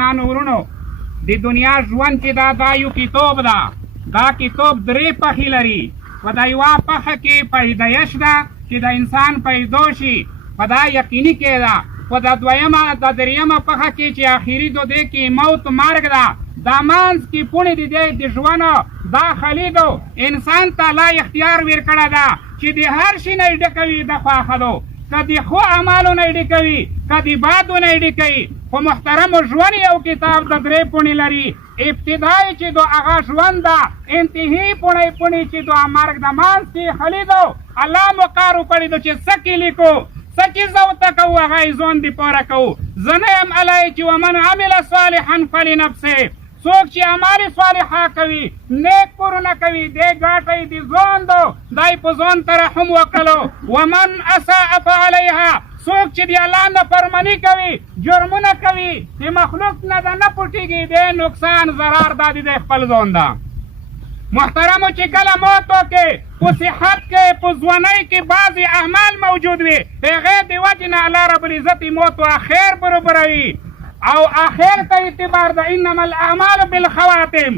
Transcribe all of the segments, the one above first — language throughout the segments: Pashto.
ورونو د دنیا ژوند کې دا یو کتاب ده. دا کتاب درې پخې لري. په دا یوه پخه کې پیدایش ده چې د انسان پیدا شي، په دا یقیني کې ده. په دا دویمه د دریمه پخه کې چې آخري دو دی کې موت مرګ ده. دا منځ کې پوڼې د دی د ژوند دا خلیدو انسان ته لا اختیار ورکړی ده چې د هر شي نه یې ډکوي د خواښه دو، که د ښو اعمالو نه یې ډکوي، که د بدو نه یې ډکوي. خو محترمو ژوند یو کتاب د درې پوڼې لري. ابتدای چې دو هغه ژوند ده، انتهایي پوڼې چې دو مرګ د منځ کې خلیدو الله مقرر کړي دو چې څه کې لیکو، څه چې زه ورته کوو هغه یې ځان دپاره کوو. زه نه یم علی چې ومن عمل صالحا فلنفسه. څوک چې اعمال صالحه کوي، نیک کارونه کوي، دی ګټی د ځان دو، دی په ځان ترحم وکړلو. ومن اساء فعلیها. څوک چې د الله نافرماني کوي، جرمونه کوي، د مخلوق نه ده نه پټېږي، دی نقصان ضرر دا د دی خپل ځان ده. محترمو چې کله موت وکړي، په صحت کې په ځوانۍ کې بعضې اعمال موجود وي، هغې د وجې نه الله رب العزت موت و خیر برابروي او آخر ته اعتبار ده. انما الاعمال بالخواتم.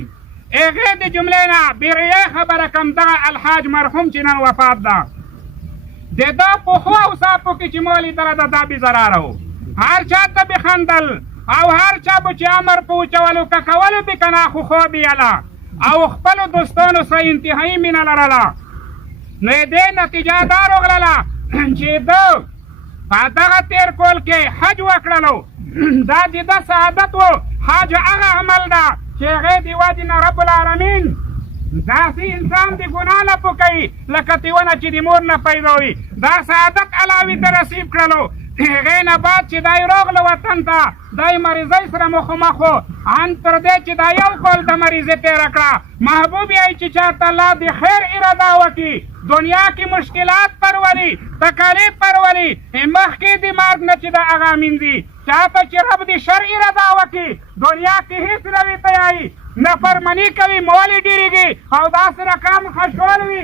هغې د جملې نه بیریا خبره کم دغه الحاج مرحوم چې نن وفات ده، د دا په ښو اوصافو کې چې ما لیدله ده دا بې ضرره و. هر چا ته به خندل او هر چا به چې امر په وچولو که کولو به که نه خو خوب یله او خپلو دوستانو سره انتهایي مینه لرله. نو یې دې نتیجه دا راغلله چې ده په دغه تېر کال کې حج وکړلو. دا د ده سعادت و. حج هغه عمل ده چې هغې د وجې نه رب العالمین داسې انسان د ګناه نه پوکوي لکه تیونه چې د مور نه پیدا وي. دا سعادت علاوې ته رسیب کړلو. هغې نه بعد چې دی راغله وطن ته، دی مریضۍ سره مخامخ و. ان تر دې چې دا یو کال د مریضۍ تېره کړه. محبوب یې چې چاته الله د خیر اراده وکړي، دنیا کې مشکلات پرولي، تکالیف پرولي، مخکې د مرګ نه چې د هغه مینځي. چاته چې رب د شر اراده وکړي، دنیا کې هېڅ روي تیایي، نافرماني کوي، مولې ډېرېږي او داسې رقم خشول وي،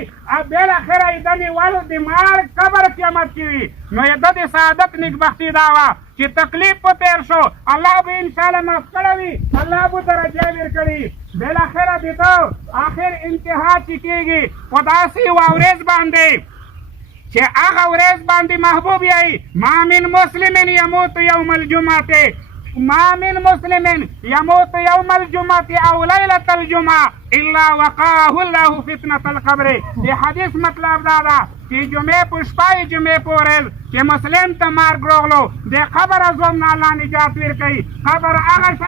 بالاخره یې د نیولو د مرګ قبر قیامت کې وي. نو یې د د سعادت نیکبختي دا وه چې تکلیف په تېر شو، الله به انشاءالله معاف کړی وي، الله به درجې ورکړي. بالاخره د ده آخر انتها چې کېږي په داسې یوه ورځ باندې چې هغه ورځ باندې محبوب یې ما من مسلم یموت یوم الجمعة، ما من مسلم يموت يوم الجمعة أو ليلة الجمعة إلا وقاه الله فتنة القبر. د حدیث مطلب دا ده چې جمعې په شپه یې جمعې په ورځ چې مسلم ته مرګ راغلو، د قبر ځان نه الله نجات ورکوي. قبر هغه